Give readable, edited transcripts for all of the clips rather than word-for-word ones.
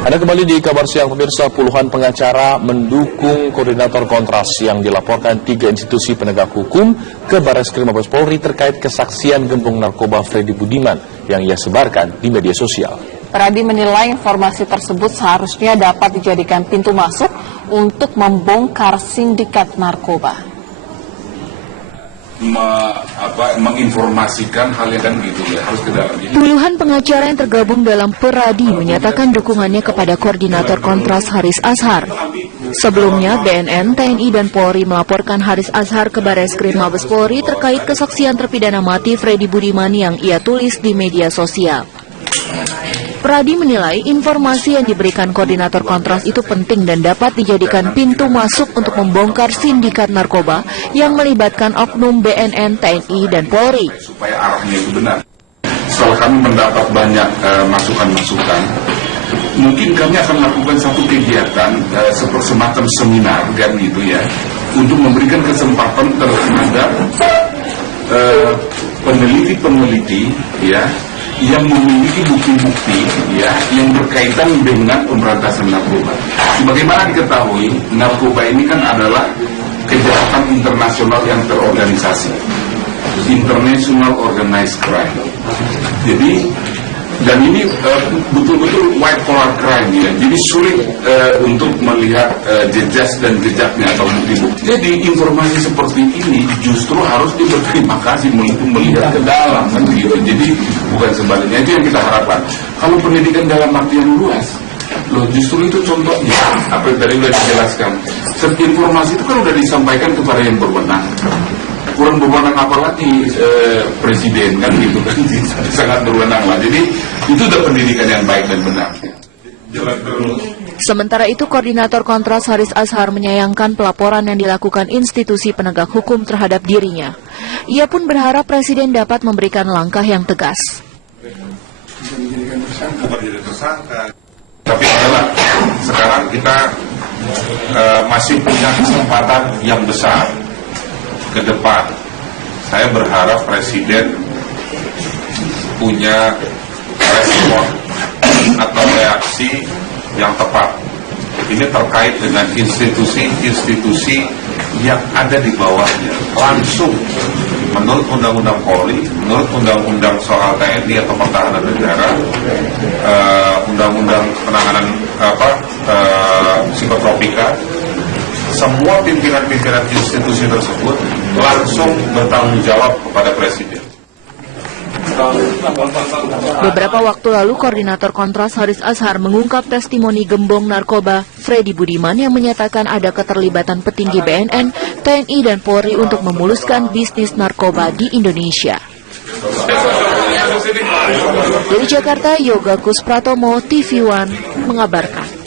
Anda kembali di Kabar Siang pemirsa. Puluhan pengacara mendukung koordinator kontras yang dilaporkan 3 institusi penegak hukum ke Barreskrim Mabes Polri terkait kesaksian gembong narkoba Freddy Budiman yang ia sebarkan di media sosial. Pradi menilai informasi tersebut seharusnya dapat dijadikan pintu masuk untuk membongkar sindikat narkoba. Menginformasikan hal yang kan gitu ya, harus ke dalam. Puluhan pengacara yang tergabung dalam Peradi menyatakan dukungannya kepada koordinator kontras Haris Azhar. Sebelumnya, BNN, TNI, dan Polri melaporkan Haris Azhar ke Barreskrim Mabes Polri terkait kesaksian terpidana mati Freddy Budiman yang ia tulis di media sosial. Pradi menilai informasi yang diberikan koordinator kontras itu penting dan dapat dijadikan pintu masuk untuk membongkar sindikat narkoba yang melibatkan oknum BNN, TNI, dan Polri. Supaya arahnya itu benar. Setelah kami mendapat banyak masukan-masukan, mungkin kami akan lakukan satu kegiatan seperti semacam seminar kan gitu ya, untuk memberikan kesempatan terhadap peneliti-peneliti ya, yang memiliki bukti-bukti ya yang berkaitan dengan pemberantasan narkoba. Sebagaimana diketahui, narkoba ini kan adalah kejahatan internasional yang terorganisasi, international organized crime. Jadi dan ini betul-betul white collar crime ya. Jadi sulit untuk melihat jejak dan jejaknya atau bukti-bukti. Jadi informasi seperti ini justru harus berterima kasih untuk melihat ke dalam kan gitu. Jadi bukan sebaliknya, itu yang kita harapkan. Kalau pendidikan dalam artian luas, loh justru itu contohnya apa yang tadi sudah dijelaskan. Setiap informasi itu kan sudah disampaikan kepada yang berwenang. Kurang berwenang apalagi presiden kan gitu kan, sangat berwenang lah. Jadi itu udah pendidikan yang baik dan benar. Sementara itu, koordinator kontras Haris Azhar menyayangkan pelaporan yang dilakukan institusi penegak hukum terhadap dirinya. Ia pun berharap presiden dapat memberikan langkah yang tegas. Tapi adalah sekarang kita masih punya kesempatan yang besar ke depan. Saya berharap presiden punya respon atau reaksi yang tepat. Ini terkait dengan institusi-institusi yang ada di bawahnya. Langsung menurut Undang-Undang Polri, menurut Undang-Undang soal TNI atau Pertahanan Negara, Undang-Undang penanganan psikotropika, semua pimpinan-pimpinan institusi tersebut langsung bertanggung jawab kepada presiden. Beberapa waktu lalu, koordinator kontras Haris Azhar mengungkap testimoni gembong narkoba Freddy Budiman yang menyatakan ada keterlibatan petinggi BNN, TNI, dan Polri untuk memuluskan bisnis narkoba di Indonesia. Dari Jakarta, Yoga Kuspratomo, TV One, mengabarkan.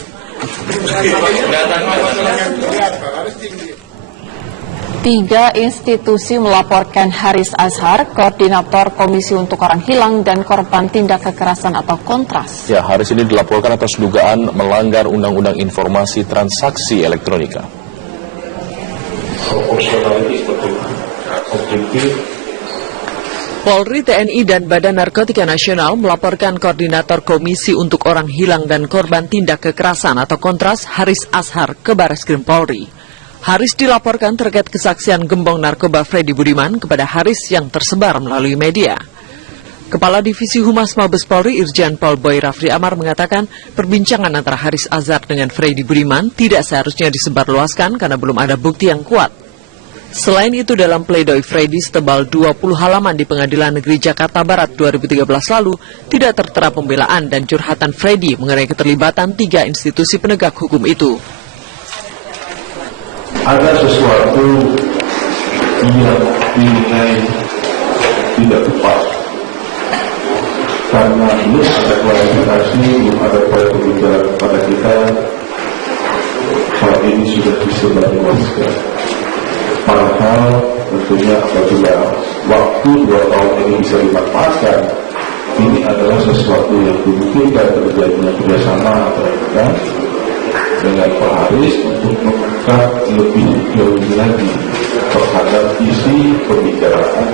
Tiga institusi melaporkan Haris Azhar, koordinator Komisi untuk Orang Hilang dan Korban Tindak Kekerasan atau Kontras. Ya, Haris ini dilaporkan atas dugaan melanggar Undang-Undang Informasi Transaksi Elektronika. Polri, TNI, dan Badan Narkotika Nasional melaporkan koordinator Komisi untuk Orang Hilang dan Korban Tindak Kekerasan atau Kontras Haris Azhar ke Barreskrim Polri. Haris dilaporkan terkait kesaksian gembong narkoba Freddy Budiman kepada Haris yang tersebar melalui media. Kepala Divisi Humas Mabes Polri Irjen Pol Boy Rafli Amar mengatakan perbincangan antara Haris Azhar dengan Freddy Budiman tidak seharusnya disebarluaskan karena belum ada bukti yang kuat. Selain itu, dalam pledoi Freddy setebal 20 halaman di Pengadilan Negeri Jakarta Barat 2013 lalu, tidak tertera pembelaan dan curhatan Freddy mengenai keterlibatan 3 institusi penegak hukum itu. Ada sesuatu yang dinilai tidak tepat karena belum ada klarifikasi, belum ada pembicaraan kepada kita. Hal ini sudah disebarluaskan. Padahal tentunya apabila waktu 2 tahun ini bisa dimanfaatkan, ini adalah sesuatu yang dimungkinkan terjadinya kerjasama dengan Pak Haris untuk mengungkap lebih jauh lagi terhadap isi pembicaraan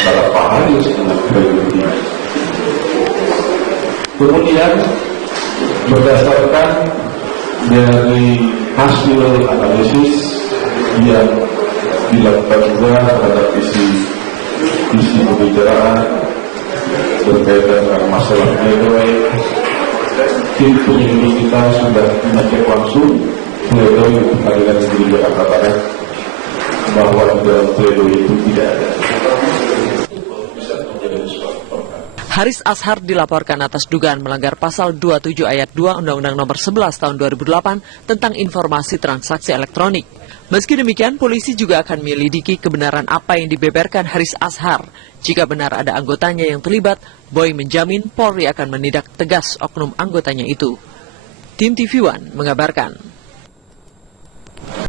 antara Pak Haris dengan Freddy Budiman. Kemudian Berdasarkan dari hasil analisis yang dilakukan juga terhadap isi pembicaraan berkaitan dengan masalah pledoi, tim penyelidik kita sudah mengecek langsung pledoi Pengadilan Negeri Jakarta Barat bahwa dalam pledoi itu tidak ada. Haris Azhar dilaporkan atas dugaan melanggar pasal 27 ayat 2 Undang-Undang Nomor 11 Tahun 2008 tentang informasi transaksi elektronik. Meski demikian, polisi juga akan menyelidiki kebenaran apa yang dibeberkan Haris Azhar. Jika benar ada anggotanya yang terlibat, Boy menjamin Polri akan menindak tegas oknum anggotanya itu. Tim TV One mengabarkan.